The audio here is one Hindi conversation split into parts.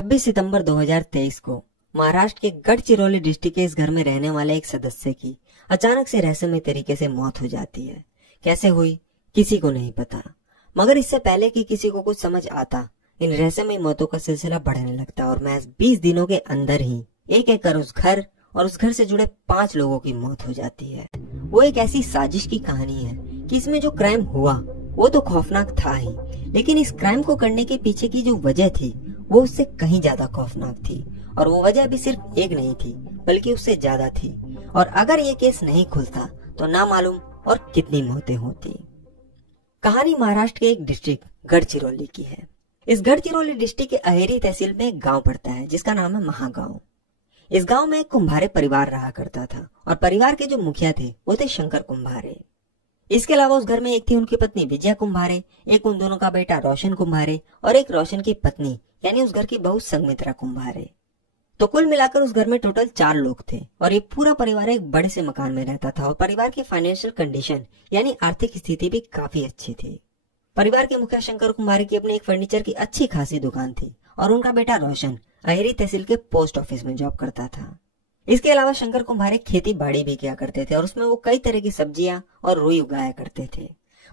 26 सितंबर 2023 को महाराष्ट्र के गढ़चिरौली डिस्ट्रिक्ट के इस घर में रहने वाले एक सदस्य की अचानक से रहस्यमय तरीके से मौत हो जाती है। कैसे हुई किसी को नहीं पता, मगर इससे पहले कि किसी को कुछ समझ आता, इन रहस्यमय मौतों का सिलसिला बढ़ने लगता और महज 20 दिनों के अंदर ही एक एक कर उस घर और उस घर से जुड़े 5 लोगों की मौत हो जाती है। वो एक ऐसी साजिश की कहानी है कि इसमें जो क्राइम हुआ वो तो खौफनाक था ही, लेकिन इस क्राइम को करने के पीछे की जो वजह थी वो उससे कहीं ज्यादा खौफनाक थी। और वो वजह भी सिर्फ एक नहीं थी बल्कि उससे ज्यादा थी। और अगर ये केस नहीं खुलता तो ना मालूम और कितनी मौतें होती। कहानी महाराष्ट्र के एक डिस्ट्रिक्ट गढ़चिरौली की है। इस गढ़चिरौली डिस्ट्रिक्ट के अहेरी तहसील में एक गांव पड़ता है जिसका नाम है महागांव। इस गांव में एक कुम्हारे परिवार रहा करता था और परिवार के जो मुखिया थे वो थे शंकर कुम्हारे। इसके अलावा उस घर में एक थी उनकी पत्नी विजया कुम्हारे, एक उन दोनों का बेटा रोशन कुम्हारे और एक रोशन की पत्नी यानी उस घर की बहू संगमित्रा कुम्हारे। तो कुल मिलाकर उस घर में टोटल 4 लोग थे और ये पूरा परिवार एक बड़े से मकान में रहता था और परिवार की फाइनेंशियल कंडीशन यानी आर्थिक स्थिति भी काफी अच्छी थी। परिवार के मुखिया शंकर कुम्हारे की अपनी एक फर्नीचर की अच्छी खासी दुकान थी और उनका बेटा रोशन अहेरी तहसील के पोस्ट ऑफिस में जॉब करता था। इसके अलावा शंकर कुम्हारे खेती बाड़ी भी किया करते थे और उसमें वो कई तरह की सब्जियां और रुई उगाया करते थे।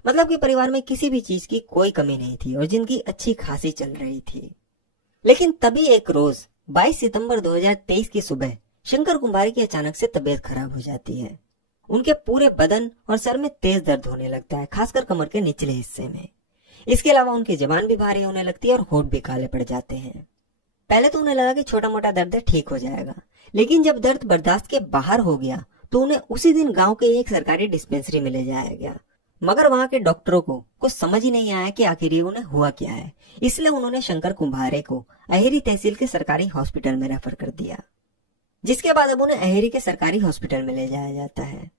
मतलब कि परिवार में किसी भी चीज की कोई कमी नहीं थी और जिंदगी अच्छी खासी चल रही थी। लेकिन तभी एक रोज 22 सितंबर 2023 की सुबह शंकर कुम्हारे की अचानक से तबीयत खराब हो जाती है। उनके पूरे बदन और सर में तेज दर्द होने लगता है, खासकर कमर के निचले हिस्से में। इसके अलावा उनकी जुबान भी भारी होने लगती है और होंठ भी काले पड़ जाते हैं। पहले तो उन्हें लगा कि छोटा मोटा दर्द है, ठीक हो जाएगा, लेकिन जब दर्द बर्दाश्त के बाहर हो गया तो उन्हें उसी दिन गांव के एक सरकारी डिस्पेंसरी में ले जाया गया। मगर वहां के डॉक्टरों को कुछ समझ ही नहीं आया कि आखिर ये उन्हें हुआ क्या है। इसलिए उन्होंने शंकर कुम्हारे को अहेरी तहसील के सरकारी हॉस्पिटल में रेफर कर दिया, जिसके बाद अब उन्हें अहेरी के सरकारी हॉस्पिटल में ले जाया जाता है।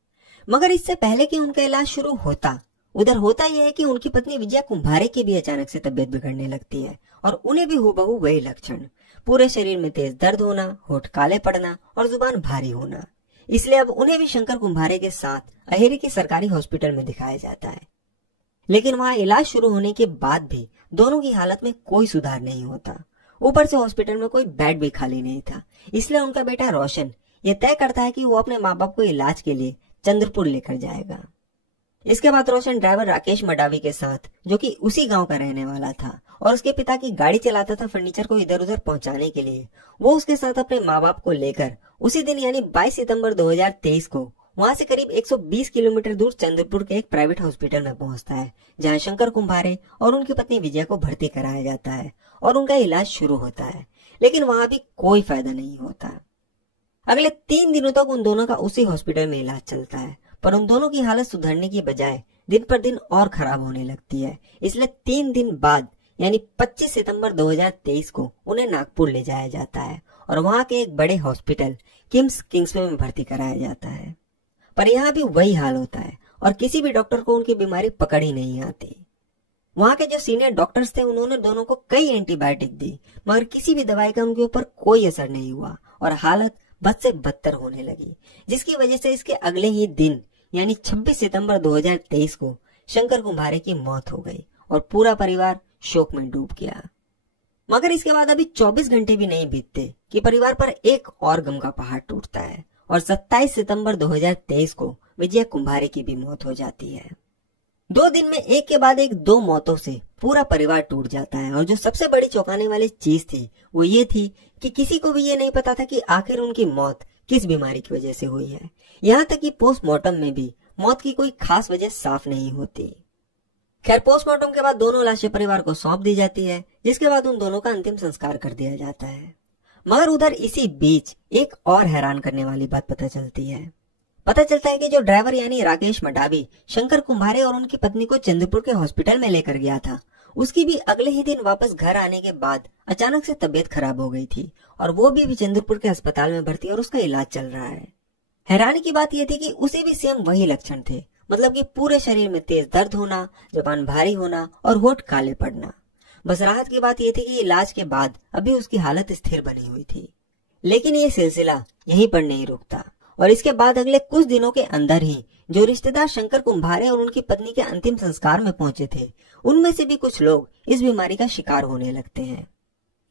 मगर इससे पहले कि उनका इलाज शुरू होता, उधर होता यह है कि उनकी पत्नी विजया कुम्हारे की भी अचानक से तबीयत बिगड़ने लगती है और उन्हें भी हूबहू वही लक्षण, पूरे शरीर में तेज दर्द होना, होठ काले पड़ना और जुबान भारी होना। इसलिए अब उन्हें भी शंकर कुम्हारे के साथ अहेरी के सरकारी हॉस्पिटल में दिखाया जाता है। लेकिन वहां इलाज शुरू होने के बाद भी दोनों की हालत में कोई सुधार नहीं होता। ऊपर से हॉस्पिटल में कोई बेड भी खाली नहीं था। इसलिए उनका बेटा रोशन ये तय करता है कि वो अपने माँ बाप को इलाज के लिए चंद्रपुर लेकर जाएगा। इसके बाद रोशन ड्राइवर राकेश मडावी के साथ, जो कि उसी गांव का रहने वाला था और उसके पिता की गाड़ी चलाता था फर्नीचर को इधर उधर पहुंचाने के लिए, वो उसके साथ अपने माँ बाप को लेकर उसी दिन यानी 22 सितंबर 2023 को वहां से करीब 120 किलोमीटर दूर चंद्रपुर के एक प्राइवेट हॉस्पिटल में पहुंचता है, जहां शंकर कुम्हारे और उनकी पत्नी विजया को भर्ती कराया जाता है और उनका इलाज शुरू होता है। लेकिन वहां भी कोई फायदा नहीं होता। अगले 3 दिनों तक उन दोनों का उसी हॉस्पिटल में इलाज चलता है, पर उन दोनों की हालत सुधरने की बजाय दिन पर दिन और खराब होने लगती है। इसलिए 3 दिन बाद यानी 25 सितंबर 2023 को उन्हें नागपुर ले जाया जाता है और वहां के एक बड़े हॉस्पिटल किंग्सवे में भर्ती कराया जाता है। पर यहाँ भी वही हाल होता है और किसी भी डॉक्टर को उनकी बीमारी पकड़ ही नहीं आती। वहां के जो सीनियर डॉक्टर्स थे उन्होंने दोनों को कई एंटीबायोटिक दी, मगर किसी भी दवाई का उनके ऊपर कोई असर नहीं हुआ और हालत बद से बदतर होने लगी, जिसकी वजह से इसके अगले ही दिन यानी 26 सितंबर 2023 को शंकर कुम्हारे की मौत हो गई और पूरा परिवार शोक में डूब गया। मगर इसके बाद अभी 24 घंटे भी नहीं बीतते कि परिवार पर एक और गम का पहाड़ टूटता है और 27 सितंबर 2023 को विजया कुम्हारे की भी मौत हो जाती है। 2 दिन में एक के बाद एक 2 मौतों से पूरा परिवार टूट जाता है और जो सबसे बड़ी चौंकाने वाली चीज थी वो ये थी कि किसी को भी ये नहीं पता था कि आखिर उनकी मौत किस बीमारी की वजह से हुई है। यहाँ तक कि पोस्टमार्टम में भी मौत की कोई खास वजह साफ नहीं होती। खैर, पोस्टमार्टम के बाद दोनों लाशें परिवार को सौंप दी जाती है, जिसके बाद उन दोनों का अंतिम संस्कार कर दिया जाता है। मगर उधर इसी बीच एक और हैरान करने वाली बात पता चलती है। पता चलता है कि जो ड्राइवर यानी राकेश मडावी शंकर कुम्हारे और उनकी पत्नी को चंद्रपुर के हॉस्पिटल में लेकर गया था, उसकी भी अगले ही दिन वापस घर आने के बाद अचानक से तबीयत खराब हो गई थी और वो भी चंद्रपुर के अस्पताल में भर्ती और उसका इलाज चल रहा है। हैरानी की बात यह थी कि उसे भी सेम वही लक्षण थे, मतलब कि पूरे शरीर में तेज दर्द होना, जुबान भारी होना और होठ काले पड़ना। बस राहत की बात यह थी कि इलाज के बाद अभी उसकी हालत स्थिर बनी हुई थी। लेकिन ये सिलसिला यहीं पर नहीं रुकता और इसके बाद अगले कुछ दिनों के अंदर ही जो रिश्तेदार शंकर कुम्हारे और उनकी पत्नी के अंतिम संस्कार में पहुंचे थे, उनमें से भी कुछ लोग इस बीमारी का शिकार होने लगते हैं।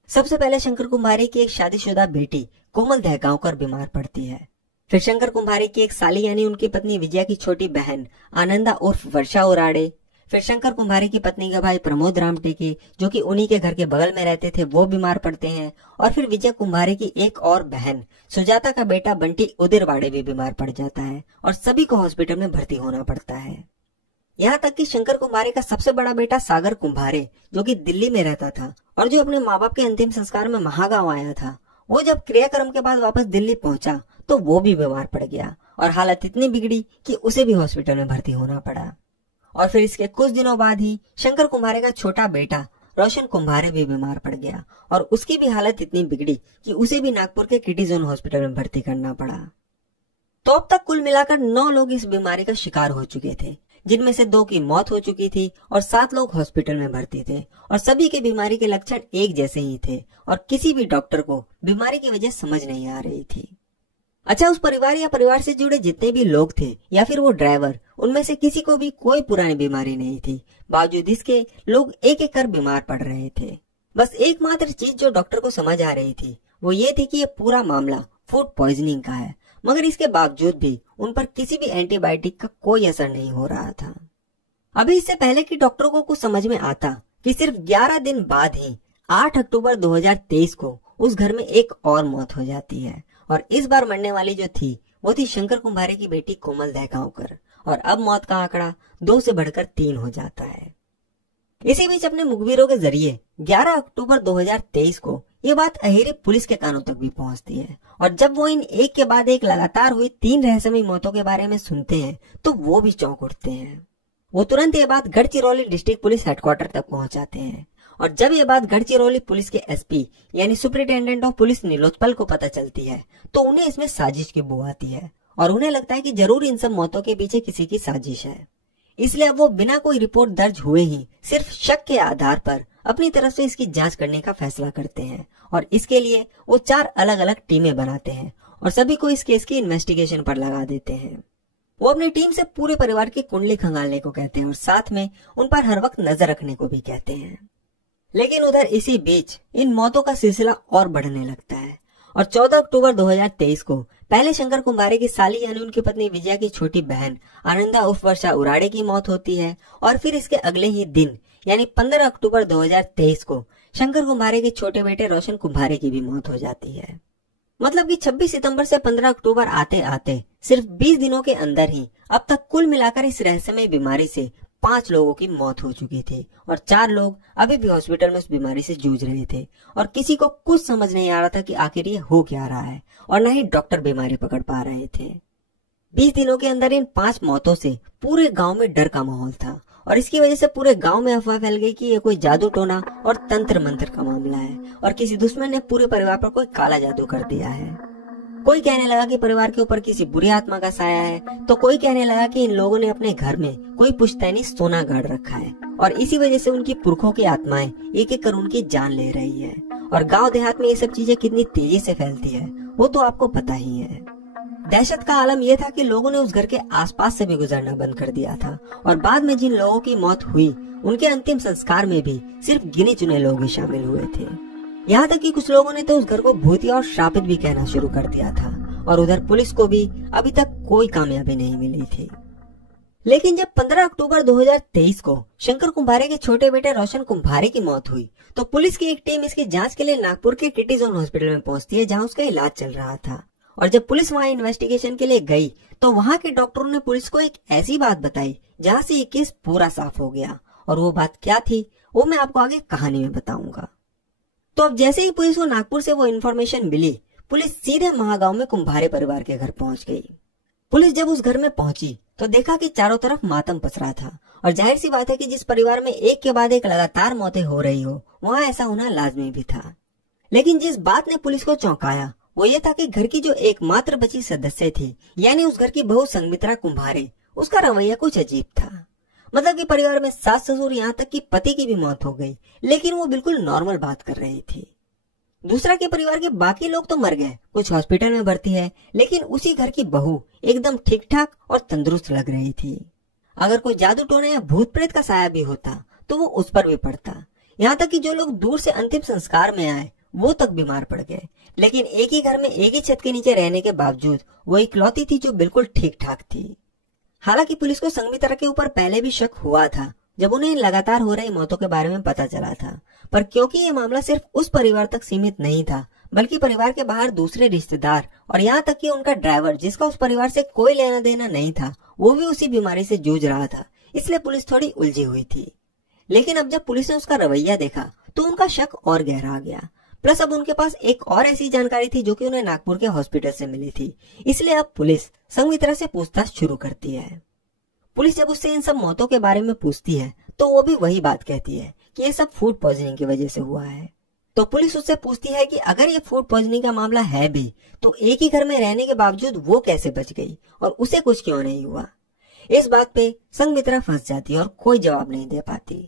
सबसे पहले शंकर कुम्हारे की एक शादीशुदा बेटी कोमल दहगांवकर बीमार पड़ती है। फिर शंकर कुम्हारे की एक साली यानी उनकी पत्नी विजया की छोटी बहन आनंदा उर्फ वर्षा उराड़े, फिर शंकर कुम्हारे की पत्नी का भाई प्रमोद रामटेके जो कि उन्हीं के घर के बगल में रहते थे वो बीमार पड़ते हैं, और फिर विजय कुम्हारे की एक और बहन सुजाता का बेटा बंटी उदिरवाड़े भी बीमार पड़ जाता है और सभी को हॉस्पिटल में भर्ती होना पड़ता है। यहाँ तक कि शंकर कुम्हारे का सबसे बड़ा बेटा सागर कुम्हारे जो कि दिल्ली में रहता था और जो अपने माँ बाप के अंतिम संस्कार में महागांव आया था, वो जब क्रियाक्रम के बाद वापस दिल्ली पहुंचा तो वो भी बीमार पड़ गया और हालत इतनी बिगड़ी कि उसे भी हॉस्पिटल में भर्ती होना पड़ा। और फिर इसके कुछ दिनों बाद ही शंकर कुम्हारे का छोटा बेटा रोशन कुम्हारे भी बीमार पड़ गया और उसकी भी हालत इतनी बिगड़ी कि उसे भी नागपुर के किटी जोन हॉस्पिटल में भर्ती करना पड़ा। तो अब तक कुल मिलाकर 9 लोग इस बीमारी का शिकार हो चुके थे, जिनमें से 2 की मौत हो चुकी थी और 7 लोग हॉस्पिटल में भर्ती थे और सभी के बीमारी के लक्षण एक जैसे ही थे और किसी भी डॉक्टर को बीमारी की वजह समझ नहीं आ रही थी। अच्छा, उस परिवार या परिवार से जुड़े जितने भी लोग थे या फिर वो ड्राइवर, उनमें से किसी को भी कोई पुरानी बीमारी नहीं थी। बावजूद इसके लोग एक एक कर बीमार पड़ रहे थे। बस एकमात्र चीज जो डॉक्टर को समझ आ रही थी वो ये थी कि ये पूरा मामला फूड पॉइजनिंग का है, मगर इसके बावजूद भी उन पर किसी भी एंटीबायोटिक का कोई असर नहीं हो रहा था। अभी इससे पहले कि डॉक्टरों को कुछ समझ में आता कि सिर्फ 11 दिन बाद ही 8 अक्टूबर 2023 को उस घर में एक और मौत हो जाती है और इस बार मरने वाली जो थी वो थी शंकर कुम्हारे की बेटी कोमल दहगांवकर और अब मौत का आंकड़ा 2 से बढ़कर 3 हो जाता है। इसी बीच अपने मुखबिरों के जरिए 11 अक्टूबर 2023 को ये बात अहेरी पुलिस के कानों तक भी पहुंचती है और जब वो इन एक के बाद एक लगातार हुई 3 रहस्यमयी मौतों के बारे में सुनते हैं तो वो भी चौंक उठते हैं। वो तुरंत ये बात गढ़चिरौली डिस्ट्रिक्ट पुलिस हेडक्वार्टर तक पहुंचाते हैं और जब ये बात गढ़चिरौली पुलिस के एसपी यानी सुपरिटेंडेंट ऑफ पुलिस नीलोत्पल को पता चलती है तो उन्हें इसमें साजिश की बू आती है और उन्हें लगता है कि जरूर इन सब मौतों के पीछे किसी की साजिश है। इसलिए अब वो बिना कोई रिपोर्ट दर्ज हुए ही सिर्फ शक के आधार पर अपनी तरफ से इसकी जांच करने का फैसला करते हैं और इसके लिए वो 4 अलग अलग टीमें बनाते हैं और सभी को इस केस की इन्वेस्टिगेशन पर लगा देते हैं। वो अपनी टीम से पूरे परिवार की कुंडली खंगालने को कहते हैं और साथ में उन पर हर वक्त नजर रखने को भी कहते हैं। लेकिन उधर इसी बीच इन मौतों का सिलसिला और बढ़ने लगता है और 14 अक्टूबर 2023 को पहले शंकर कुम्हारे की साली यानी उनकी पत्नी विजया की छोटी बहन आनंदा उर्फ वर्षा उराड़े की मौत होती है और फिर इसके अगले ही दिन यानी 15 अक्टूबर 2023 को शंकर कुम्हारे के छोटे बेटे रोशन कुम्हारे की भी मौत हो जाती है। मतलब कि 26 सितंबर से 15 अक्टूबर आते आते सिर्फ 20 दिनों के अंदर ही अब तक कुल मिलाकर इस रहस्यमय बीमारी से 5 लोगों की मौत हो चुकी थी और 4 लोग अभी भी हॉस्पिटल में उस बीमारी से जूझ रहे थे और किसी को कुछ समझ नहीं आ रहा था कि आखिर ये हो क्या रहा है और न ही डॉक्टर बीमारी पकड़ पा रहे थे। 20 दिनों के अंदर इन 5 मौतों से पूरे गांव में डर का माहौल था और इसकी वजह से पूरे गांव में अफवाह फैल गई कि ये कोई जादू टोना और तंत्र मंत्र का मामला है और किसी दुश्मन ने पूरे परिवार पर कोई काला जादू कर दिया है। कोई कहने लगा कि परिवार के ऊपर किसी बुरी आत्मा का साया है तो कोई कहने लगा कि इन लोगों ने अपने घर में कोई पुश्तैनी सोना गाड़ रखा है और इसी वजह से उनकी पुरखों की आत्माएं एक एक कर उनकी जान ले रही है। और गांव देहात में ये सब चीजें कितनी तेजी से फैलती है वो तो आपको पता ही है। दहशत का आलम यह था कि लोगों ने उस घर के आसपास से भी गुजरना बंद कर दिया था और बाद में जिन लोगों की मौत हुई उनके अंतिम संस्कार में भी सिर्फ गिने चुने लोग ही शामिल हुए थे। यहाँ तक कि कुछ लोगों ने तो उस घर को भूतिया और श्रापित भी कहना शुरू कर दिया था और उधर पुलिस को भी अभी तक कोई कामयाबी नहीं मिली थी। लेकिन जब 15 अक्टूबर 2023 को शंकर कुम्हारे के छोटे बेटे रोशन कुम्हारे की मौत हुई तो पुलिस की एक टीम इसकी जांच के लिए नागपुर के किटी जोन हॉस्पिटल में पहुंचती है जहां उसका इलाज चल रहा था। और जब पुलिस वहां इन्वेस्टिगेशन के लिए गई तो वहां के डॉक्टरों ने पुलिस को एक ऐसी बात बताई जहां से ये केस पूरा साफ हो गया और वो बात क्या थी वो मैं आपको आगे कहानी में बताऊंगा। तो अब जैसे ही पुलिस को नागपुर से वो इन्फॉर्मेशन मिली, पुलिस सीधे महागांव में कुम्हारे परिवार के घर पहुंच गई। पुलिस जब उस घर में पहुंची तो देखा कि चारों तरफ मातम पसरा था और जाहिर सी बात है कि जिस परिवार में एक के बाद एक लगातार मौतें हो रही हो वहां ऐसा होना लाजमी भी था। लेकिन जिस बात ने पुलिस को चौंकाया वो ये था कि घर की जो एकमात्र बची सदस्य थी यानी उस घर की बहू संगमित्रा कुम्हारे, उसका रवैया कुछ अजीब था। मतलब कि परिवार में सास ससुर यहाँ तक कि पति की भी मौत हो गई लेकिन वो बिल्कुल नॉर्मल बात कर रही थी। दूसरा के परिवार के बाकी लोग तो मर गए, कुछ हॉस्पिटल में भर्ती है, लेकिन उसी घर की बहू एकदम ठीक ठाक और तंदुरुस्त लग रही थी। अगर कोई जादू टोना या भूत प्रेत का साया भी होता तो वो उस पर भी पड़ता। यहाँ तक कि जो लोग दूर से अंतिम संस्कार में आए वो तक बीमार पड़ गए। लेकिन एक ही घर में एक ही छत के नीचे रहने के बावजूद वो इकलौती थी जो बिल्कुल ठीक ठाक थी। हालांकि पुलिस को संगमित्रा के ऊपर पहले भी शक हुआ था जब उन्हें लगातार हो रही मौतों के बारे में पता चला था, पर क्योंकि ये मामला सिर्फ उस परिवार तक सीमित नहीं था बल्कि परिवार के बाहर दूसरे रिश्तेदार और यहाँ तक कि उनका ड्राइवर, जिसका उस परिवार से कोई लेना देना नहीं था, वो भी उसी बीमारी से जूझ रहा था, इसलिए पुलिस थोड़ी उलझी हुई थी। लेकिन अब जब पुलिस ने उसका रवैया देखा तो उनका शक और गहरा गया। प्लस अब उनके पास एक और ऐसी जानकारी थी जो कि उन्हें नागपुर के हॉस्पिटल से मिली थी, इसलिए अब पुलिस संगमित्रा से पूछताछ शुरू करती है। पुलिस जब उससे इन सब मौतों के बारे में पूछती है तो वो भी वही बात कहती है कि ये सब फूड पॉइजनिंग की वजह से हुआ है। तो पुलिस उससे पूछती है कि अगर ये फूड पॉइजनिंग का मामला है भी तो एक ही घर में रहने के बावजूद वो कैसे बच गई और उसे कुछ क्यों नहीं हुआ। इस बात पे संगमित्रा फंस जाती है और कोई जवाब नहीं दे पाती।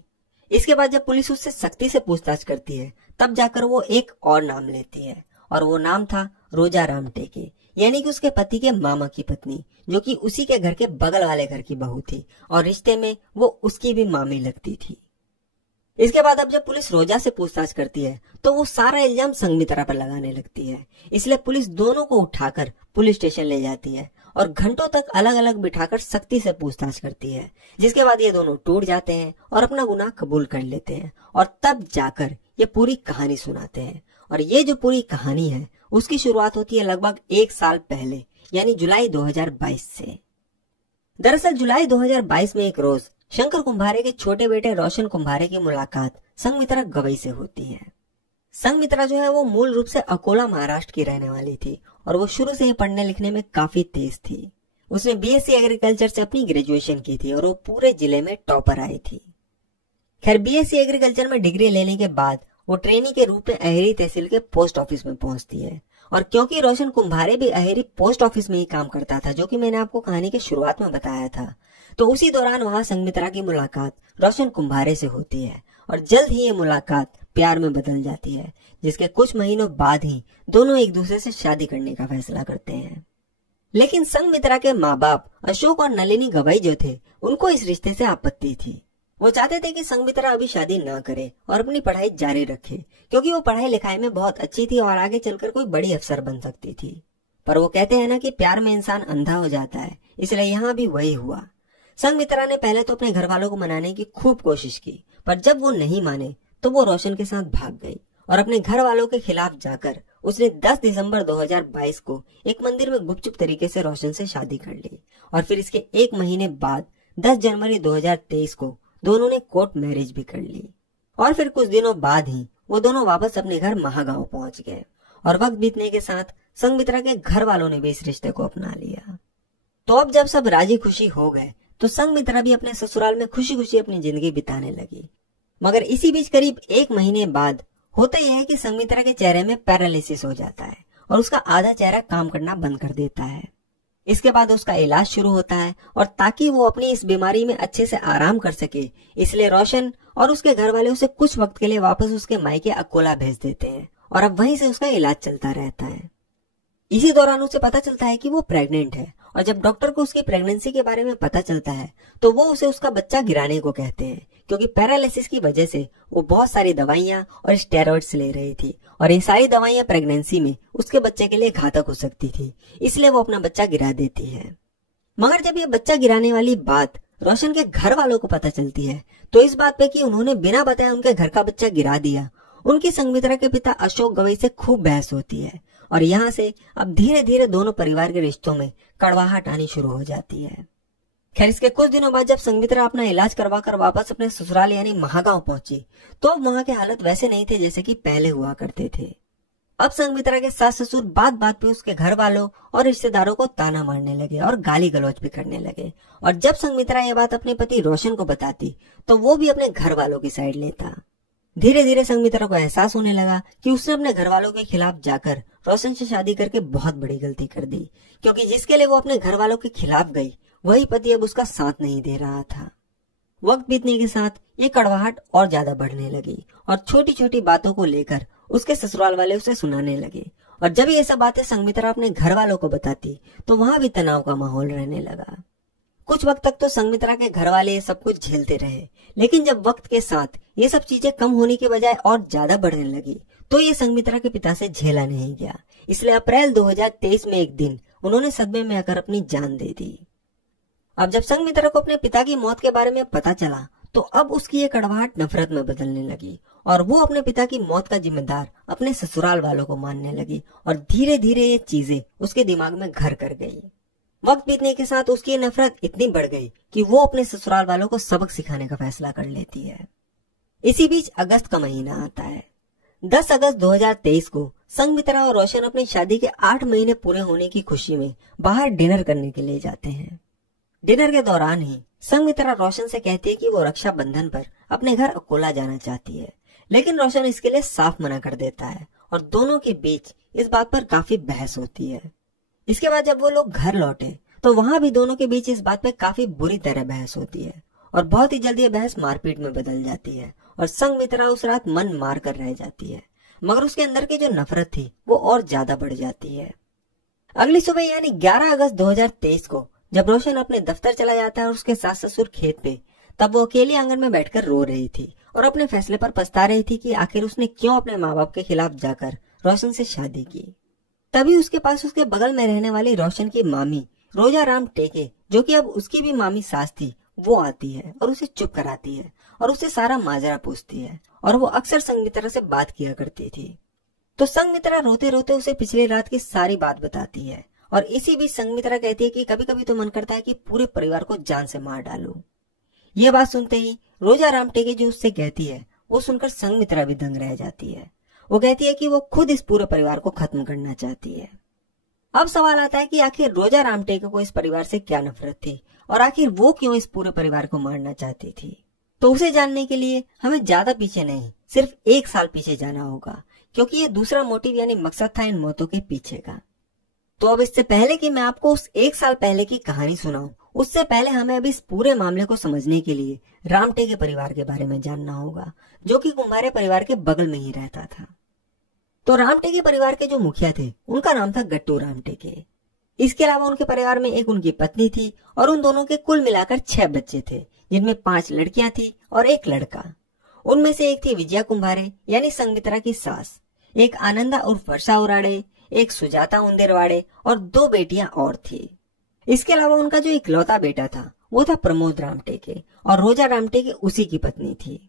इसके बाद जब पुलिस उससे सख्ती से पूछताछ करती है तब जाकर वो एक और नाम लेती है और वो नाम था रोजा रामटेके, यानी कि उसके पति के मामा की पत्नी, जो कि उसी के घर के बगल वाले घर की बहू थी और रिश्ते में वो उसकी भी मामी लगती थी। इसके बाद अब जब पुलिस रोजा से पूछताछ करती है तो वो सारा इल्जाम संगमित्रा पर लगाने लगती है, इसलिए पुलिस दोनों को उठाकर पुलिस स्टेशन ले जाती है और घंटों तक अलग अलग बिठाकर सख्ती से पूछताछ करती है, जिसके बाद ये दोनों टूट जाते हैं और अपना गुनाह कबूल कर लेते हैं और तब जाकर ये पूरी कहानी सुनाते हैं। और ये जो पूरी कहानी है उसकी शुरुआत होती है लगभग 1 साल पहले, यानी जुलाई 2022 से। दरअसल जुलाई 2022 में एक रोज शंकर कुंभारे के छोटे बेटे रोशन कुंभारे की मुलाकात संगमित्रा गवई से होती है। संगमित्रा जो है वो मूल रूप से अकोला महाराष्ट्र की रहने वाली थी और वो शुरू से ही पढ़ने लिखने में काफी तेज थी। उसने बीएससी एग्रीकल्चर से अपनी ग्रेजुएशन की थी और वो पूरे जिले में टॉपर आई थी। खैर बीएससी एग्रीकल्चर में डिग्री लेने के बाद वो ट्रेनी के रूप में अहेरी तहसील के पोस्ट ऑफिस में पहुंचती है और क्योंकि रोशन कुंभारे भी अहेरी पोस्ट ऑफिस में ही काम करता था, जो कि मैंने आपको कहानी के शुरुआत में बताया था, तो उसी दौरान वहां संगमित्रा की मुलाकात रोशन कुंभारे से होती है और जल्द ही ये मुलाकात प्यार में बदल जाती है, जिसके कुछ महीनों बाद ही दोनों एक दूसरे से शादी करने का फैसला करते हैं। लेकिन संगमित्रा के माँ बाप अशोक और नलिनी गवई जो थे उनको इस रिश्ते से आपत्ति थी। वो चाहते थे कि संगमित्रा अभी शादी ना करे और अपनी पढ़ाई जारी रखे, क्योंकि वो पढ़ाई लिखाई में बहुत अच्छी थी और आगे चलकर कोई बड़ी अफसर बन सकती थी। पर वो कहते हैं ना कि प्यार में इंसान अंधा हो जाता है, इसलिए यहाँ भी वही हुआ। संगमित्रा ने पहले तो अपने घर वालों को मनाने की खूब कोशिश की, पर जब वो नहीं माने तो वो रोशन के साथ भाग गई और अपने घर वालों के खिलाफ जाकर उसने 10 दिसंबर 2022 को एक मंदिर में गुपचुप तरीके से रोशन से शादी कर ली और फिर इसके 1 महीने बाद 10 जनवरी 2023 को दोनों ने कोर्ट मैरिज भी कर ली और फिर कुछ दिनों बाद ही वो दोनों वापस अपने घर महागांव पहुंच गए और वक्त बीतने के साथ संगमित्रा के घर वालों ने भी इस रिश्ते को अपना लिया। तो अब जब सब राजी खुशी हो गए तो संगमित्रा भी अपने ससुराल में खुशी खुशी अपनी जिंदगी बिताने लगी। मगर इसी बीच करीब 1 महीने बाद होता यह है कि संगमित्रा के चेहरे में पैरालिसिस हो जाता है और उसका आधा चेहरा काम करना बंद कर देता है। इसके बाद उसका इलाज शुरू होता है और ताकि वो अपनी इस बीमारी में अच्छे से आराम कर सके, इसलिए रोशन और उसके घर वाले उसे कुछ वक्त के लिए वापस उसके मायके अकोला भेज देते हैं और अब वहीं से उसका इलाज चलता रहता है। इसी दौरान उसे पता चलता है कि वो प्रेग्नेंट है और जब डॉक्टर को उसकी प्रेगनेंसी के बारे में पता चलता है तो वो उसे उसका बच्चा गिराने को कहते हैं, क्योंकि पैरालिसिस की वजह से वो बहुत सारी दवाइयां और स्टेरॉइड्स ले रही थी और ये सारी दवाइयां प्रेगनेंसी में उसके बच्चे के लिए घातक हो सकती थी, इसलिए वो अपना बच्चा गिरा देती है। मगर जब ये बच्चा गिराने वाली बात रोशन के घर वालों को पता चलती है तो इस बात पे कि उन्होंने बिना बताए उनके घर का बच्चा गिरा दिया, उनकी संगमित्रा के पिता अशोक गवई से खूब बहस होती है और यहाँ से अब धीरे धीरे दोनों परिवार के रिश्तों में कड़वाहट आनी शुरू हो जाती है। खैर इसके कुछ दिनों बाद जब संगमित्रा अपना इलाज करवा कर वापस अपने ससुराल यानी महागांव पहुंची तो वहां के हालत वैसे नहीं थे जैसे कि पहले हुआ करते थे। अब संगमित्रा के सास ससुर बात बात पे उसके घर वालों और रिश्तेदारों को ताना मारने लगे और गाली गलौज भी करने लगे और जब संगमित्रा यह बात अपने पति रोशन को बताती तो वो भी अपने घर वालों की साइड लेता। धीरे धीरे संगमित्रा को एहसास होने लगा कि उसने अपने घर वालों के खिलाफ जाकर रोशन से शादी करके बहुत बड़ी गलती कर दी, क्योंकि जिसके लिए वो अपने घर वालों के खिलाफ गई वही पति अब उसका साथ नहीं दे रहा था। वक्त बीतने के साथ ये कड़वाहट और ज्यादा बढ़ने लगी और छोटी छोटी बातों को लेकर उसके ससुराल वाले उसे सुनाने लगे और जब ये सब बातें संगमित्रा अपने घर वालों को बताती तो वहां भी तनाव का माहौल रहने लगा। कुछ वक्त तक तो संगमित्रा के घर वाले ये सब कुछ झेलते रहे, लेकिन जब वक्त के साथ ये सब चीजें कम होने के बजाय और ज्यादा बढ़ने लगी तो ये संघमित्रा के पिता से झेला नहीं गया, इसलिए अप्रैल 2023 में एक दिन उन्होंने सदमे में आकर अपनी जान दे दी। अब जब संघमित्रा को अपने पिता की मौत के बारे में पता चला तो अब उसकी ये कड़वाहट नफरत में बदलने लगी और वो अपने पिता की मौत का जिम्मेदार अपने ससुराल वालों को मानने लगी और धीरे धीरे ये चीजें उसके दिमाग में घर कर गई। वक्त बीतने के साथ उसकी नफरत इतनी बढ़ गई कि वो अपने ससुराल वालों को सबक सिखाने का फैसला कर लेती है। इसी बीच अगस्त का महीना आता है। 10 अगस्त 2023 को संघमित्रा और रोशन अपनी शादी के 8 महीने पूरे होने की खुशी में बाहर डिनर करने के लिए जाते हैं। डिनर के दौरान ही संघमित्रा रोशन से कहती है कि वो रक्षाबंधन पर अपने घर अकोला जाना चाहती है, लेकिन रोशन इसके लिए साफ मना कर देता है और दोनों के बीच इस बात पर काफी बहस होती है। इसके बाद जब वो लोग घर लौटे तो वहां भी दोनों के बीच इस बात पे काफी बुरी तरह बहस होती है और बहुत ही जल्दी ये बहस मारपीट में बदल जाती है और संघमित्रा उस रात मन मार कर रह जाती है, मगर उसके अंदर की जो नफरत थी वो और ज्यादा बढ़ जाती है। अगली सुबह यानी 11 अगस्त 2023 को जब रोशन अपने दफ्तर चला जाता है और उसके सास ससुर खेत पे, तब वो अकेले आंगन में बैठकर रो रही थी और अपने फैसले पर पछता रही थी कि आखिर उसने क्यों अपने माँ बाप के खिलाफ जाकर रोशन से शादी की। तभी उसके पास उसके बगल में रहने वाली रोशन की मामी रोजा राम टेके, जो कि अब उसकी भी मामी सास थी, वो आती है और उसे चुप कराती है और उसे सारा माजरा पूछती है और वो अक्सर संघमित्रा से बात किया करती थी। तो संघमित्रा रोते रोते उसे पिछली रात की सारी बात बताती है और इसी बीच संघमित्रा कहती है कि कभी कभी तो मन करता है कि पूरे परिवार को जान से मार डालूं। ये बात सुनते ही रोजा राम टेके जो उससे कहती है वो सुनकर संघमित्रा भी दंग रह जाती है। वो कहती है कि वो खुद इस पूरे परिवार को खत्म करना चाहती है। अब सवाल आता है कि आखिर रोजा राम टेके को इस परिवार से क्या नफरत थी और आखिर वो क्यों इस पूरे परिवार को मारना चाहती थी। तो उसे जानने के लिए हमें ज्यादा पीछे नहीं, सिर्फ 1 साल पीछे जाना होगा, क्योंकि ये दूसरा मोटिव यानी मकसद था इन मौतों के पीछे का। तो अब इससे पहले कि मैं आपको उस 1 साल पहले की कहानी सुनाऊं, उससे पहले हमें अब इस पूरे मामले को समझने के लिए रामटेके परिवार के बारे में जानना होगा, जो कि कुंभारे परिवार के बगल में ही रहता था। तो रामटेके परिवार के जो मुखिया थे उनका नाम था गट्टू रामटेके। इसके अलावा उनके परिवार में एक उनकी पत्नी थी और उन दोनों के कुल मिलाकर 6 बच्चे थे, जिनमें 5 लड़कियां थी और 1 लड़का। उनमें से एक थी विजया कुंभारे यानी संघमित्रा की सास, एक आनंदा उर्फ वर्षा उराड़े, एक सुजाता उंदेरवाड़े और 2 बेटियां और थी। इसके अलावा उनका जो इकलौता बेटा था वो था प्रमोद रामटेके और रोजा रामटेके उसी की पत्नी थी।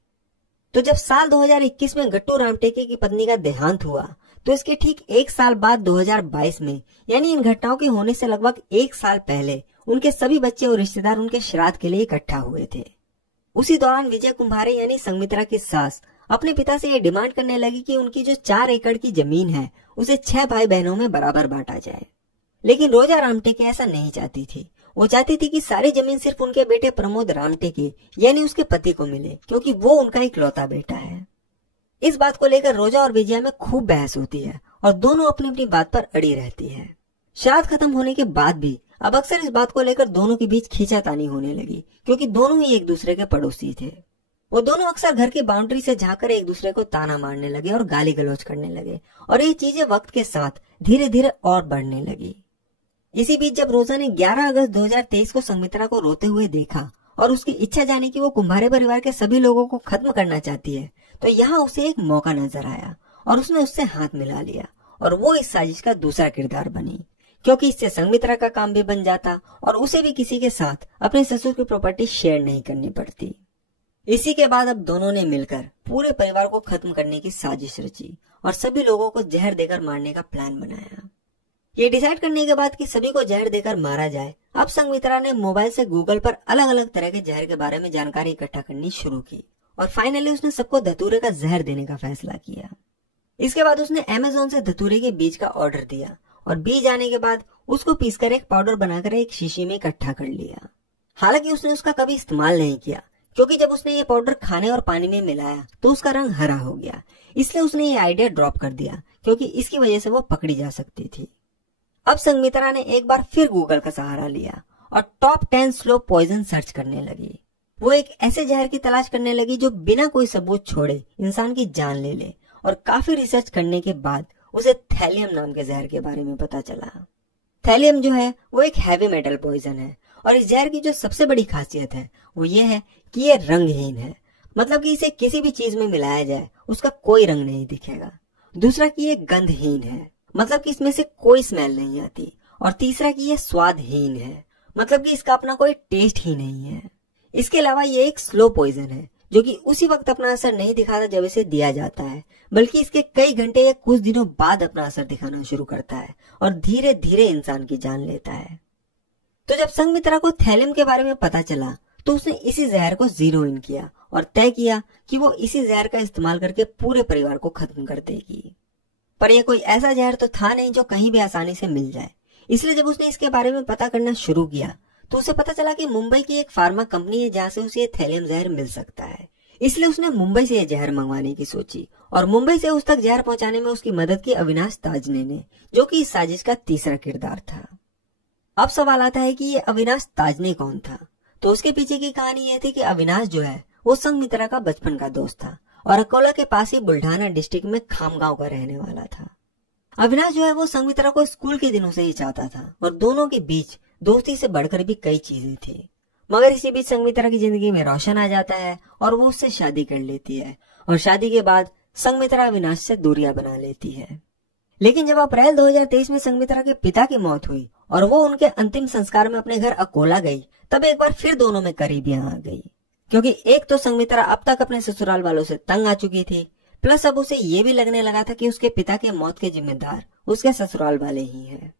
तो जब साल 2021 में गट्टू रामटेके की पत्नी का देहांत हुआ तो इसके ठीक 1 साल बाद 2022 में यानी इन घटनाओं के होने से लगभग 1 साल पहले उनके सभी बच्चे और रिश्तेदार उनके श्राद्ध के लिए इकट्ठा हुए थे। उसी दौरान विजय कुंभारे यानी संघमित्रा की सास अपने पिता से ये डिमांड करने लगी कि उनकी जो 4 एकड़ की जमीन है उसे 6 भाई बहनों में बराबर बांटा जाए। लेकिन रोजा रामटेके ऐसा नहीं चाहती थी। वो चाहती थी कि सारी जमीन सिर्फ उनके बेटे प्रमोद रामटेके यानी उसके पति को मिले, क्योंकि वो उनका इकलौता बेटा है। इस बात को लेकर रोजा और विजया में खूब बहस होती है और दोनों अपनी अपनी बात पर अड़ी रहती है। श्राद्ध खत्म होने के बाद भी अब अक्सर इस बात को लेकर दोनों के बीच खींचातानी होने लगी, क्योंकि दोनों ही एक दूसरे के पड़ोसी थे। वो दोनों अक्सर घर की बाउंड्री से झांककर एक दूसरे को ताना मारने लगे और गाली गलौज करने लगे और ये चीजें वक्त के साथ धीरे धीरे और बढ़ने लगी। इसी बीच जब रोजा ने 11 अगस्त 2023 को संघमित्रा को रोते हुए देखा और उसकी इच्छा जानी कि वो कुंभारे परिवार के सभी लोगों को खत्म करना चाहती है, तो यहाँ उसे एक मौका नजर आया और उसने उससे हाथ मिला लिया और वो इस साजिश का दूसरा किरदार बनी, क्योंकि इससे संघमित्रा का काम भी बन जाता और उसे भी किसी के साथ अपने ससुर की प्रॉपर्टी शेयर नहीं करनी पड़ती। इसी के बाद अब दोनों ने मिलकर पूरे परिवार को खत्म करने की साजिश रची और सभी लोगों को जहर देकर मारने का प्लान बनाया। ये डिसाइड करने के बाद कि सभी को जहर देकर मारा जाए, अब संघमित्रा ने मोबाइल से गूगल पर अलग अलग तरह के जहर के बारे में जानकारी इकट्ठा करनी शुरू की और फाइनली उसने सबको धतूरे का जहर देने का फैसला किया। इसके बाद उसने अमेज़न से धतूरे के बीज का ऑर्डर दिया और बीज आने के बाद उसको पीसकर एक पाउडर बनाकर एक शीशी में इकट्ठा कर लिया। हालांकि उसने उसका कभी इस्तेमाल नहीं किया, क्योंकि जब उसने ये पाउडर खाने और पानी में मिलाया तो उसका रंग हरा हो गया। इसलिए उसने ये आइडिया ड्रॉप कर दिया, क्योंकि इसकी वजह से वो पकड़ी जा सकती थी। अब संघमित्रा ने एक बार फिर गूगल का सहारा लिया और टॉप 10 स्लो पॉइजन सर्च करने लगी। वो एक ऐसे जहर की तलाश करने लगी जो बिना कोई सबूत छोड़े इंसान की जान ले ले, और काफी रिसर्च करने के बाद उसे थैलियम नाम के जहर के बारे में पता चला। थैलियम जो है वो एक हैवी मेटल पॉइजन है और इस जहर की जो सबसे बड़ी खासियत है वो ये है कि ये रंगहीन है, मतलब कि इसे किसी भी चीज में मिलाया जाए उसका कोई रंग नहीं दिखेगा दूसरा कि ये गंधहीन है, मतलब कि इसमें से कोई स्मेल नहीं आती, और तीसरा कि ये स्वादहीन है, मतलब कि इसका अपना कोई टेस्ट ही नहीं है। इसके अलावा ये एक स्लो पॉइजन है जो कि उसी वक्त अपना असर नहीं दिखाता जब इसे दिया जाता है, बल्कि इसके कई घंटे या कुछ दिनों बाद अपना असर दिखाना शुरू करता है और धीरे धीरे इंसान की जान लेता है। तो जब संघमित्रा को थैलेम के बारे में पता चला तो उसने इसी जहर को जीरो इन किया और तय किया कि वो इसी जहर का इस्तेमाल करके पूरे परिवार को खत्म कर देगी। पर यह कोई ऐसा जहर तो था नहीं जो कहीं भी आसानी से मिल जाए, इसलिए जब उसने इसके बारे में पता करना शुरू किया तो उसे पता चला कि मुंबई की एक फार्मा कंपनी है जहाँ से उसे थैलेम जहर मिल सकता है। इसलिए उसने मुंबई से यह जहर मंगवाने की सोची और मुंबई से उस तक जहर पहुंचाने में उसकी मदद की अविनाश ताजने ने, जो कि इस साजिश का तीसरा किरदार था। अब सवाल आता है कि ये अविनाश ताजने कौन था। तो उसके पीछे की कहानी यह थी कि अविनाश जो है वो संघमित्रा का बचपन का दोस्त था और अकोला के पास ही बुल्ढाना डिस्ट्रिक्ट में खामगांव का रहने वाला था। अविनाश जो है वो संघमित्रा को स्कूल के दिनों से ही चाहता था और दोनों के बीच दोस्ती से बढ़कर भी कई चीजें थी। मगर इसी बीच संघमित्रा की जिंदगी में रोशन आ जाता है और वो उससे शादी कर लेती है और शादी के बाद संघमित्रा अविनाश से दूरियां बना लेती है। लेकिन जब अप्रैल 2023 में संघमित्रा के पिता की मौत हुई और वो उनके अंतिम संस्कार में अपने घर अकोला गई, तब एक बार फिर दोनों में करीबियां आ गई, क्योंकि एक तो संघमित्रा अब तक अपने ससुराल वालों से तंग आ चुकी थी, प्लस अब उसे ये भी लगने लगा था कि उसके पिता के मौत के जिम्मेदार उसके ससुराल वाले ही हैं।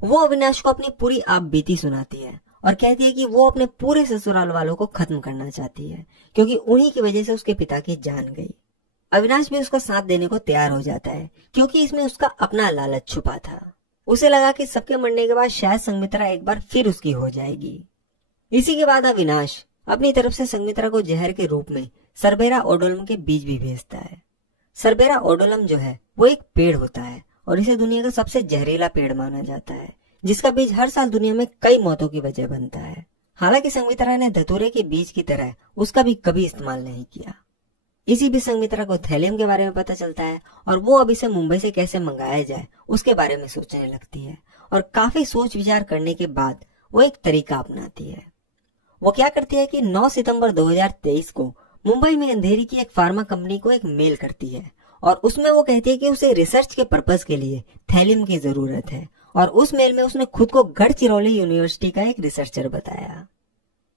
वो अविनाश को अपनी पूरी आप बीती सुनाती है और कहती है कि वो अपने पूरे ससुराल वालों को खत्म करना चाहती है, क्योंकि उन्हीं की वजह से उसके पिता की जान गई। अविनाश भी उसका साथ देने को तैयार हो जाता है, क्योंकि इसमें उसका अपना लालच छुपा था। उसे लगा कि सबके मरने के बाद शायद संघमित्रा एक बार फिर उसकी हो जाएगी। इसी के बाद अविनाश अपनी तरफ से संघमित्रा को जहर के रूप में सरबेरा ओडोलम के बीज भी भेजता है। सरबेरा ओडोलम जो है वो एक पेड़ होता है और इसे दुनिया का सबसे जहरीला पेड़ माना जाता है, जिसका बीज हर साल दुनिया में कई मौतों की वजह बनता है। हालांकि संघमित्रा ने धतूरे के बीज की तरह उसका भी कभी इस्तेमाल नहीं किया। इसी बीच संघमित्रा को थैलेम के बारे में पता चलता है और वो अब इसे मुंबई से कैसे मंगाया जाए उसके बारे में सोचने लगती है और काफी सोच विचार करने के बाद वो एक तरीका अपनाती है। वो क्या करती है कि 9 सितंबर 2023 को मुंबई में अंधेरी की एक फार्मा कंपनी को एक मेल करती है और उसमें वो कहती है कि उसे रिसर्च के पर्पस के लिए थैलेम की जरूरत है, और उस मेल में उसने खुद को गढ़चिरौली यूनिवर्सिटी का एक रिसर्चर बताया।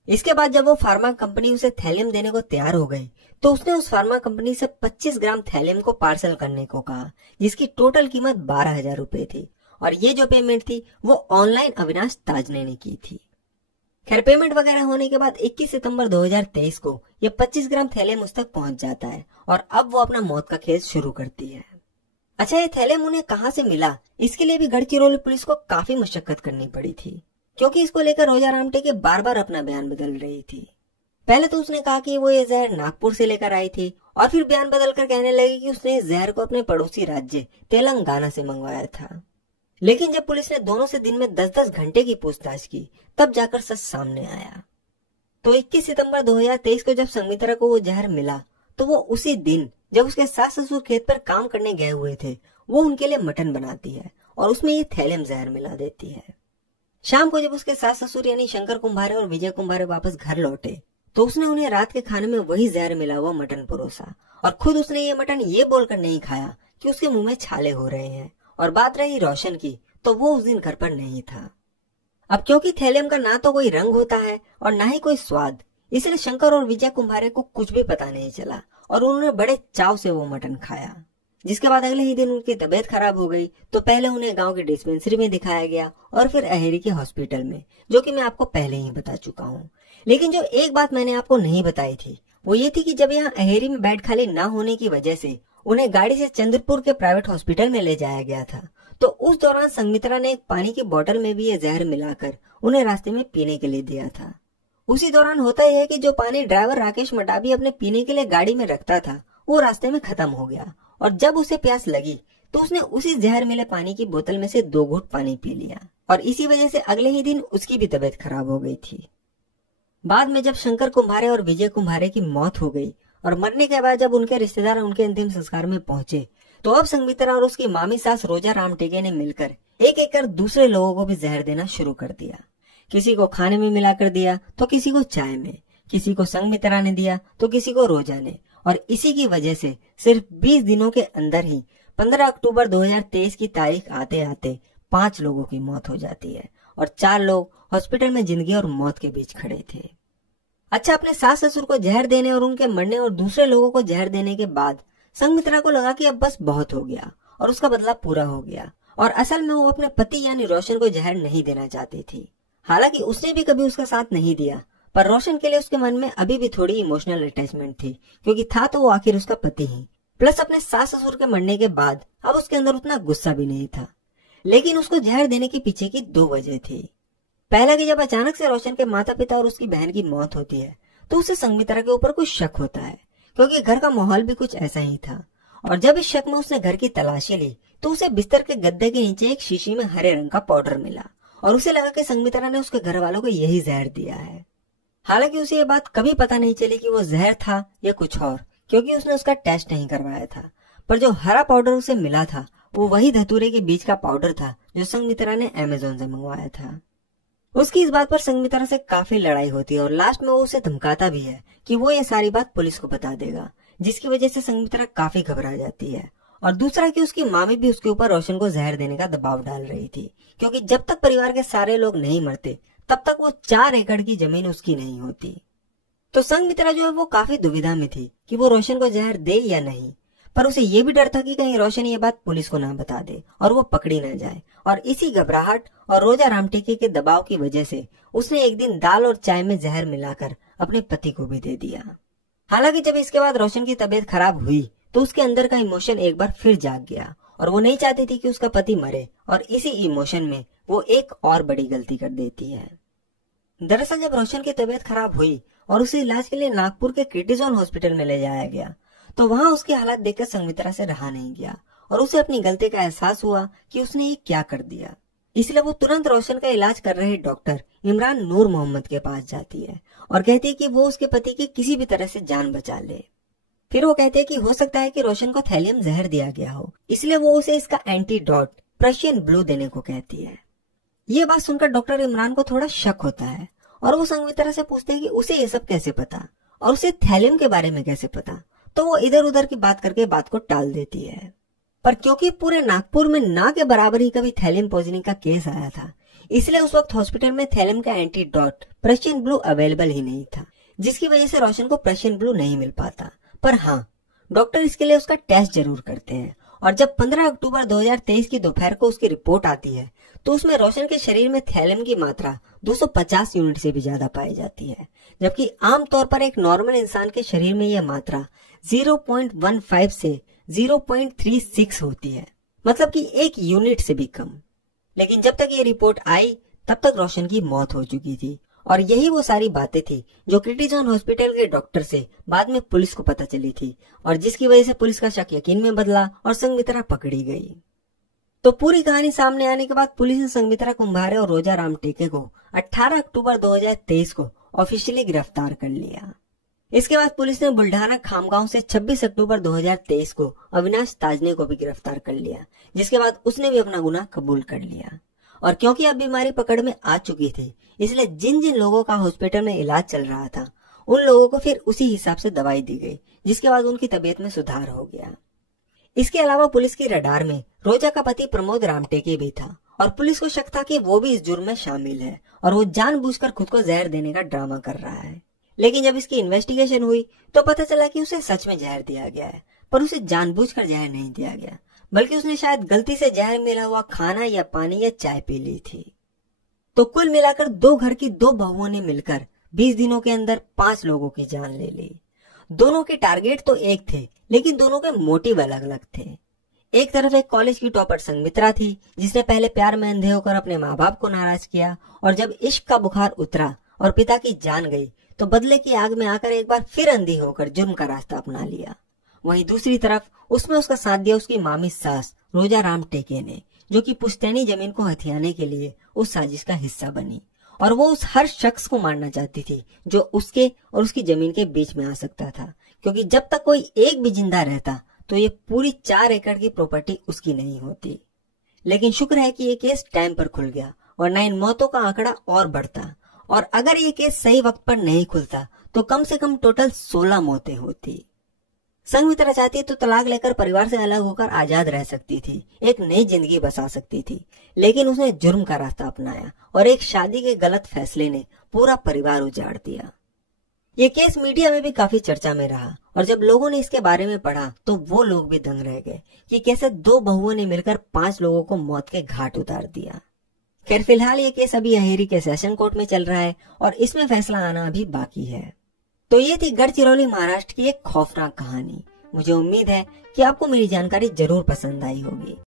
इसके बाद जब वो फार्मा कंपनी उसे थैलेम देने को तैयार हो गई तो उसने उस फार्मा कंपनी से 25 ग्राम थैलेम को पार्सल करने को कहा, जिसकी टोटल कीमत 12,000 रुपए थी, और ये जो पेमेंट थी वो ऑनलाइन अविनाश ताजने ने की थी। खैर, पेमेंट वगैरह होने के बाद 21 सितंबर 2023 को ये 25 ग्राम थैलेम उस तक पहुंच जाता है और अब वो अपना मौत का खेल शुरू करती है। अच्छा, ये थैलेम उन्हें कहाँ से मिला, इसके लिए भी गढ़चिरौली पुलिस को काफी मशक्कत करनी पड़ी थी, क्योंकि इसको लेकर रोजा रामटेके बार बार अपना बयान बदल रही थी। पहले तो उसने कहा कि वो ये जहर नागपुर से लेकर आई थी, और फिर बयान बदलकर कहने लगी कि उसने इस जहर को अपने पड़ोसी राज्य तेलंगाना से मंगवाया था। लेकिन जब पुलिस ने दोनों से दिन में 10-10 घंटे की पूछताछ की, तब जाकर सच सामने आया। तो 21 सितंबर 2023 को जब संघमित्रा को वो जहर मिला तो वो उसी दिन जब उसके सास ससुर खेत पर काम करने गए हुए थे, वो उनके लिए मटन बनाती है और उसमें ये थैलेम जहर मिला देती है। शाम को जब उसके सास ससुर यानी शंकर कुंभारे और विजय कुंभारे वापस घर लौटे तो उसने उन्हें रात के खाने में वही जहर मिला हुआ मटन परोसा, और खुद उसने ये मटन ये बोलकर नहीं खाया कि उसके मुंह में छाले हो रहे हैं। और बात रही रोशन की, तो वो उस दिन घर पर नहीं था। अब क्योंकि थैलेम का ना तो कोई रंग होता है और ना ही कोई स्वाद, इसलिए शंकर और विजय कुंभारे को कुछ भी पता नहीं चला और उन्होंने बड़े चाव से वो मटन खाया। जिसके बाद अगले ही दिन उनकी तबीयत खराब हो गई, तो पहले उन्हें गांव की डिस्पेंसरी में दिखाया गया और फिर अहेरी के हॉस्पिटल में, जो कि मैं आपको पहले ही बता चुका हूँ। लेकिन जो एक बात मैंने आपको नहीं बताई थी वो ये थी कि जब यहाँ अहेरी में बेड खाली ना होने की वजह से उन्हें गाड़ी से चंद्रपुर के प्राइवेट हॉस्पिटल में ले जाया गया था, तो उस दौरान संघमित्रा ने एक पानी की बोतल में भी ये जहर मिलाकर उन्हें रास्ते में पीने के लिए दिया था। उसी दौरान होता यह है कि जो पानी ड्राइवर राकेश मटाबी अपने पीने के लिए गाड़ी में रखता था वो रास्ते में खत्म हो गया, और जब उसे प्यास लगी तो उसने उसी जहर मिले पानी की बोतल में से 2 घूंट पानी पी लिया, और इसी वजह से अगले ही दिन उसकी भी तबीयत खराब हो गई थी। बाद में जब शंकर कुंभारे और विजय कुंभारे की मौत हो गई और मरने के बाद जब उनके रिश्तेदार उनके अंतिम संस्कार में पहुंचे, तो अब संघमित्रा और उसकी मामी सास रोजा रामटेके ने मिलकर एक एक कर दूसरे लोगों को भी जहर देना शुरू कर दिया। किसी को खाने में मिलाकर दिया तो किसी को चाय में, किसी को संघमित्रा ने दिया तो किसी को रोजा ने, और इसी की वजह से सिर्फ 20 दिनों के अंदर ही 15 अक्टूबर 2023 की तारीख आते आते 5 लोगों की मौत हो जाती है और 4 लोग हॉस्पिटल में जिंदगी और मौत के बीच खड़े थे। अच्छा, अपने सास ससुर को जहर देने और उनके मरने और दूसरे लोगों को जहर देने के बाद संघमित्रा को लगा कि अब बस बहुत हो गया और उसका बदला पूरा हो गया, और असल में वो अपने पति यानी रोशन को जहर नहीं देना चाहती थी। हालांकि उसने भी कभी उसका साथ नहीं दिया, पर रोशन के लिए उसके मन में अभी भी थोड़ी इमोशनल अटैचमेंट थी, क्योंकि था तो वो आखिर उसका पति ही। प्लस अपने सास ससुर के मरने के बाद अब उसके अंदर उतना गुस्सा भी नहीं था। लेकिन उसको जहर देने के पीछे की 2 वजह थी। पहला कि जब अचानक से रोशन के माता पिता और उसकी बहन की मौत होती है तो उसे संघमित्रा के ऊपर कुछ शक होता है, क्योंकि घर का माहौल भी कुछ ऐसा ही था। और जब इस शक में उसने घर की तलाशी ली तो उसे बिस्तर के गद्दे के नीचे एक शीशी में हरे रंग का पाउडर मिला और उसे लगा कि संघमित्रा ने उसके घर वालों को यही जहर दिया है। हालांकि उसे ये बात कभी पता नहीं चली कि वो जहर था या कुछ और, क्योंकि उसने उसका टेस्ट नहीं करवाया था। पर जो हरा पाउडर उसे मिला था वो वही धतूरे के बीज का पाउडर था जो संघमित्रा ने अमेज़न से मंगवाया था। उसकी इस बात पर संघमित्रा से काफी लड़ाई होती है और लास्ट में वो उसे धमकाता भी है कि वो ये सारी बात पुलिस को बता देगा, जिसकी वजह से संघमित्रा काफी घबरा जाती है। और दूसरा कि उसकी मामी भी उसके ऊपर रोशन को जहर देने का दबाव डाल रही थी, क्योंकि जब तक परिवार के सारे लोग नहीं मरते तब तक वो 4 एकड़ की जमीन उसकी नहीं होती। तो संघमित्रा जो है वो काफी दुविधा में थी कि वो रोशन को जहर दे या नहीं, पर उसे ये भी डर था कि कहीं रोशन ये बात पुलिस को ना बता दे और वो पकड़ी ना जाए। और इसी घबराहट और रोजा रामटेके के दबाव की वजह से उसने एक दिन दाल और चाय में जहर मिलाकर अपने पति को भी दे दिया। हालांकि जब इसके बाद रोशन की तबीयत खराब हुई तो उसके अंदर का इमोशन एक बार फिर जाग गया और वो नहीं चाहती थी कि उसका पति मरे, और इसी इमोशन में वो एक और बड़ी गलती कर देती है। दरअसल जब रोशन की तबीयत खराब हुई और उसे इलाज के लिए नागपुर के क्रिटिजोन हॉस्पिटल में ले जाया गया तो वहां उसकी हालत देखकर संघमित्रा से रहा नहीं गया और उसे अपनी गलती का एहसास हुआ कि उसने ये क्या कर दिया। इसलिए वो तुरंत रोशन का इलाज कर रहे डॉक्टर इमरान नूर मोहम्मद के पास जाती है और कहती है कि वो उसके पति की किसी भी तरह से जान बचा ले। फिर वो कहते हैं कि हो सकता है कि रोशन को थैलियम जहर दिया गया हो, इसलिए वो उसे इसका एंटीडोट पर्शियन ब्लू देने को कहती है। ये बात सुनकर डॉक्टर इमरान को थोड़ा शक होता है और वो संघमित्रा से पूछते हैं कि उसे ये सब कैसे पता और उसे थैलियम के बारे में कैसे पता। तो वो इधर उधर की बात करके बात को टाल देती है। पर क्योंकि पूरे नागपुर में ना के बराबर ही कभी थैलियम पॉइजनिंग का केस आया था, इसलिए उस वक्त हॉस्पिटल में थैलियम का एंटीडोट पर्शियन ब्लू अवेलेबल ही नहीं था, जिसकी वजह से रोशन को पर्शियन ब्लू नहीं मिल पाता। पर हाँ, डॉक्टर इसके लिए उसका टेस्ट जरूर करते हैं और जब 15 अक्टूबर 2023 की दोपहर को उसकी रिपोर्ट आती है तो उसमें रोशन के शरीर में थैलियम की मात्रा 250 यूनिट से भी ज्यादा पाई जाती है, जबकि आमतौर पर एक नॉर्मल इंसान के शरीर में यह मात्रा 0.15 से 0.36 होती है, मतलब कि 1 यूनिट से भी कम। लेकिन जब तक ये रिपोर्ट आई तब तक रोशन की मौत हो चुकी थी और यही वो सारी बातें थी जो क्रिटिजोन हॉस्पिटल के डॉक्टर से बाद में पुलिस को पता चली थी और जिसकी वजह से पुलिस का शक यकीन में बदला और संघमित्रा पकड़ी गई। तो पूरी कहानी सामने आने के बाद पुलिस ने संघमित्रा कुंभारे और रोजा रामटेके को 18 अक्टूबर 2023 को ऑफिशियली गिरफ्तार कर लिया। इसके बाद पुलिस ने बुल्ढाना खामगांव से 26 अक्टूबर 2023 को अविनाश ताजने को भी गिरफ्तार कर लिया, जिसके बाद उसने भी अपना गुनाह कबूल कर लिया। और क्योंकि अब बीमारी पकड़ में आ चुकी थी, इसलिए जिन जिन लोगों का हॉस्पिटल में इलाज चल रहा था उन लोगों को फिर उसी हिसाब से दवाई दी गई, जिसके बाद उनकी तबीयत में सुधार हो गया। इसके अलावा पुलिस की रडार में रोजा का पति प्रमोद रामटेके भी था और पुलिस को शक था कि वो भी इस जुर्म में शामिल है और वो जानबूझकर खुद को जहर देने का ड्रामा कर रहा है। लेकिन जब इसकी इन्वेस्टिगेशन हुई तो पता चला कि उसे सच में जहर दिया गया है, पर उसे जानबूझकर जहर नहीं दिया गया, बल्कि उसने शायद गलती से जहर मिला हुआ खाना या पानी या चाय पी ली थी। तो कुल मिलाकर 2 घर की 2 बहुओं ने मिलकर 20 दिनों के अंदर 5 लोगों की जान ले ली। दोनों के टारगेट तो एक थे, लेकिन दोनों के मोटिव अलग अलग थे। एक तरफ एक कॉलेज की टॉपर संघमित्रा थी, जिसने पहले प्यार में अंधे होकर अपने माँ बाप को नाराज किया और जब इश्क का बुखार उतरा और पिता की जान गई तो बदले की आग में आकर एक बार फिर अंधी होकर जुर्म का रास्ता अपना लिया। वहीं दूसरी तरफ उसमें उसका साथ दिया उसकी मामी सास रोजा रामटेके ने, जो कि पुश्तैनी जमीन को हथियाने के लिए उस साजिश का हिस्सा बनी और वो उस हर शख्स को मारना चाहती थी जो उसके और उसकी जमीन के बीच में आ सकता था, क्योंकि जब तक कोई एक भी जिंदा रहता तो ये पूरी 4 एकड़ की प्रॉपर्टी उसकी नहीं होती। लेकिन शुक्र है कि ये केस टाइम पर खुल गया, वरना इन मौतों का आंकड़ा और बढ़ता और अगर ये केस सही वक्त पर नहीं खुलता तो कम से कम टोटल 16 मौतें होती। संघमित्रा चाहती तो तलाक लेकर परिवार से अलग होकर आजाद रह सकती थी, एक नई जिंदगी बसा सकती थी, लेकिन उसने जुर्म का रास्ता अपनाया और एक शादी के गलत फैसले ने पूरा परिवार उजाड़ दिया। ये केस मीडिया में भी काफी चर्चा में रहा और जब लोगों ने इसके बारे में पढ़ा तो वो लोग भी दंग रह गए कि कैसे 2 बहुओं ने मिलकर 5 लोगों को मौत के घाट उतार दिया। खैर, फिलहाल ये केस अभी अहेरी के सेशन कोर्ट में चल रहा है और इसमें फैसला आना अभी बाकी है। तो ये थी गढ़चिरौली महाराष्ट्र की एक खौफनाक कहानी। मुझे उम्मीद है कि आपको मेरी जानकारी जरूर पसंद आई होगी।